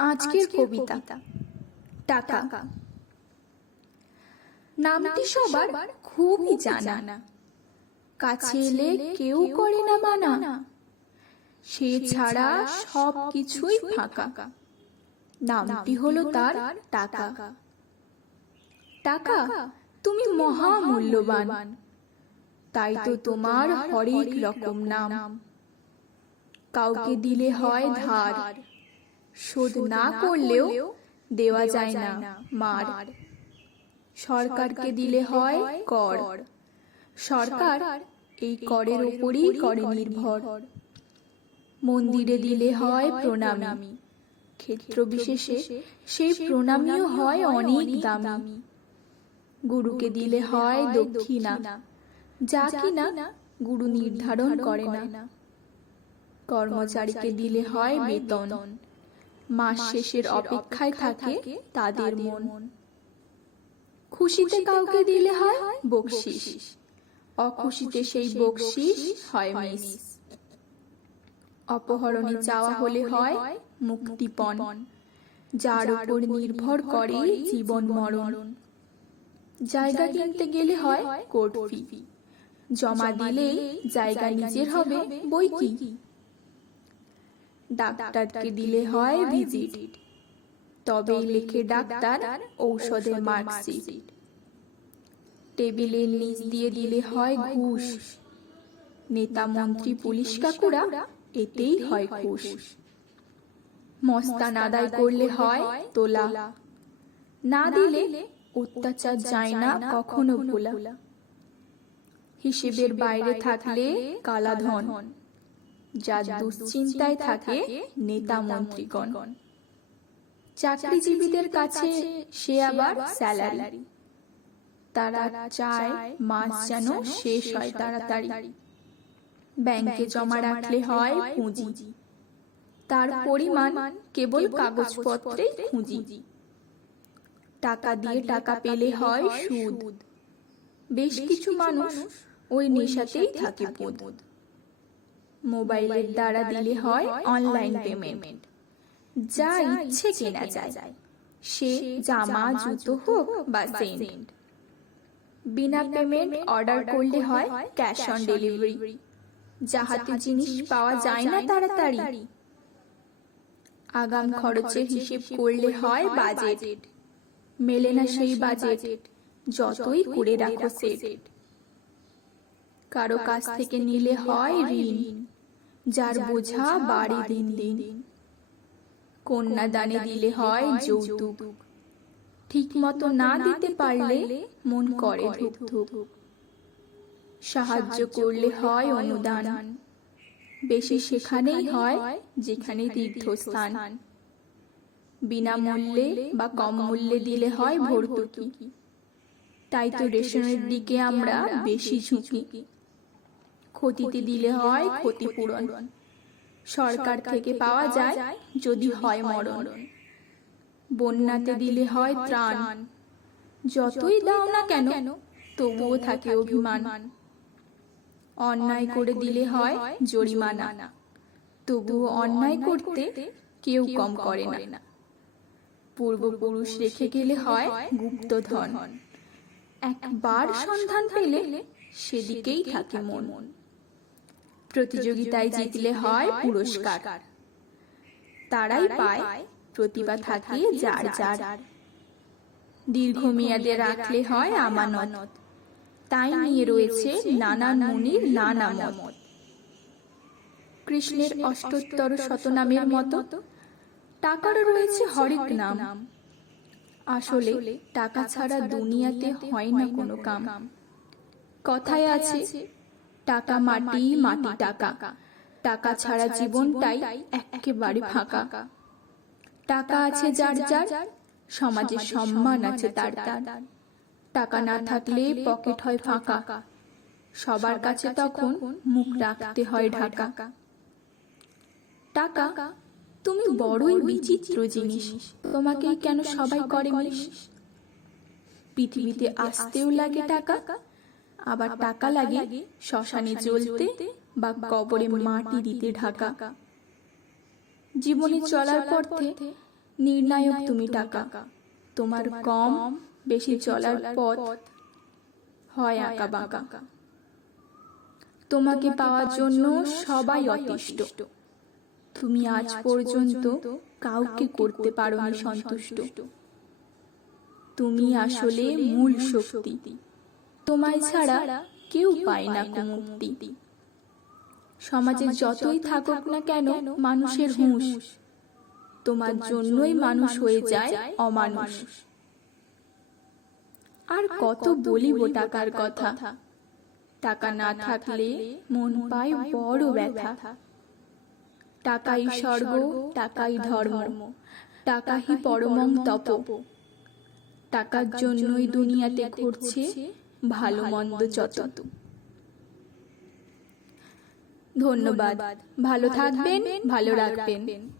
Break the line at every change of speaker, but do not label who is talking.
আজকের কবিতা। টাকা। নামটি সবার খুবই জানা। কাছে এলে কেউ করে না মানা। সে ছাড়া সব কিছুই ফাঁকা। নামটি হলো তার টাকা। টাকা। তুমি মহা মূল্যবান তাই তো তোমার হরেক রকম নাম। কাউকে দিলে হয় ধার। শোধ না করলেও দেওয়া যায় না। মার। সরকারকে দিলে হয় কর। সরকার এই করের উপরই করে নির্ভর। মন্দিরে দিলে হয় প্রণামী। ক্ষেত্র বিশেষে সেই প্রণামীও হয় অনেক দামি। গুরুকে দিলে হয় দক্ষিণা। যা কিনা গুরু নির্ধারণ করে না। কর্মচারীকে দিলে হয় বেতন। মাস শেষের অপেক্ষায় থাকে তাদের মন। খুশিতে কাউকে দিলে হয় বকশিস। অখুশিতে সেই বকশিস হয় মিস। অপহরণে চাওয়া হলে হয় মুক্তিপণ। যার উপর নির্ভর করে জীবন মরণ। জায়গা কিনতে গেলে হয় কোর্ট ফি। জমা দিলেই জায়গা নিজের হবে বই কি? ডাক্তারকে দিলে হয় ভিজিট। তবেই লেখে ডাক্তার ঔষধের মার্কশিট টেবিলের নিচ দিয়ে দিলে হয় ঘুষ। নেতা মন্ত্রী পুলিশ কাকুরা এতেই হয় খুশ মস্তান আদায় করলে হয় তোলা। না দিলে অত্যাচার যায় না কখনো ভোলা। হিসেবের বাইরে থাকলে কালাধন। যার দুশ্চিন্তায় থাকে নেতা মন্ত্রীগণ চাকরিজীবীদের কাছে সে আবার স্যালারি। তারা চায় মাস যেন শেষ হয় তাড়াতাড়ি। ব্যাংকে জমা রাখলে হয় পুঁজি। তার পরিমাণ কেবল কাগজপত্রেই পুঁজি। টাকা দিয়ে টাকা পেলে হয় সুদ। বেশ কিছু মানুষ ওই নেশাতেই থাকে পুঁদ মোবাইলের দ্বারা দিলে হয় অনলাইন পেমেন্ট যা ইচ্ছে কেনা যায়। সে জামা জুতো হোক বা সেন্ট বিনা পেমেন্ট অর্ডার করলে হয় ক্যাশ অন ডেলিভারি যাহাতে জিনিস পাওয়া যায় না তাড়াতাড়ি। আগাম খরচের হিসেব করলে হয় বাজেট মেলে না সেই বাজেট যতই করে রাখো সেট কারও কাছ থেকে নিলে হয় ঋণ। যার বোঝা বাড়ি দিন দিন। কন্যাদানে দিলে হয় যৌতুক। ঠিক মতো না দিতে পারলে মন করে ধুক ধুক সাহায্য করলে হয় অনুদান। বেশি সেখানেই হয় যেখানে তীর্থস্থান বিনামূল্যে বা কম মূল্যে দিলে হয় ভর্তুকি। তাই তো রেশনের দিকে আমরা বেশি ঝুঁকি। ক্ষতিতে দিলে হয় ক্ষতিপূরণ। সরকার থেকে পাওয়া যায় যদি হয় মরণ। বন্যাতে দিলে হয় ত্রাণ। যতই দাও না কেন তবুও থাকে অভিমান। অন্যায় করে দিলে হয় জরিমানা। তবুও অন্যায় করতে কেউ কম করে না। পূর্বপুরুষ রেখে গেলে হয় গুপ্ত গুপ্তধন। একবার সন্ধান পেলে সেদিকেই থাকে মন। প্রতিযোগিতায় জিতলে হয় পুরস্কার। তারাই পায় প্রতিভা থাকে যার যার দীর্ঘমেয়াদে রাখলে হয় আমানত। তাই নিয়ে রয়েছে নানান মুনির নানা মত। কৃষ্ণের অষ্টোত্তর শতনামের মতো টাকারও রয়েছে হরেক নাম। আসলে টাকা ছাড়া দুনিয়াতে হয় না কোনো কাম। কথায় আছে টাকা মাটি মাটি টাকা। টাকা। ছাড়া জীবনটাই একেবারে ফাঁকা। টাকা আছে যার যার সমাজে সম্মান আছে তার তার টাকা না থাকলে পকেট হয় ফাঁকা। সবার কাছে তখন মুখ রাখতে হয় ঢাকা। টাকা তুমি বড়ই বিচিত্র জিনিস। তোমাকে কেন সবাই করে মিস পৃথিবীতে আসতেও লাগে টাকা। আবার টাকা লাগে শ্মশানে জ্বলতে বা কবরে মাটি দিতে ঢাকা। জীবনে চলার পথে নির্ণায়ক তুমি টাকা। তোমার কম বেশি চলার পথ হয় আঁকা বাঁকা। তোমাকে পাওয়ার জন্য সবাই অতিষ্ঠ। তুমি আজ পর্যন্ত কাউকে করতে পারোনি সন্তুষ্ট। তুমি আসলে মূল শক্তি। তোমায় ছাড়া কেউ পায় না মুক্তি সমাজে যতই থাকুক না কেন মানুষের হুঁশ। তোমার জন্যই মানুষ হয়ে যায় অমানুষ। আর কত বলিব টাকার কথা? টাকা না থাকলে মন পায় বড় ব্যথা। টাকাই স্বর্গ টাকাই ধর্ম। টাকাই পরমং তপ। টাকার জন্যই দুনিয়াতে ঘুরছে ভালো মন্দ যত। ধন্যবাদ। ভালো থাকবেন ভালো রাখবেন।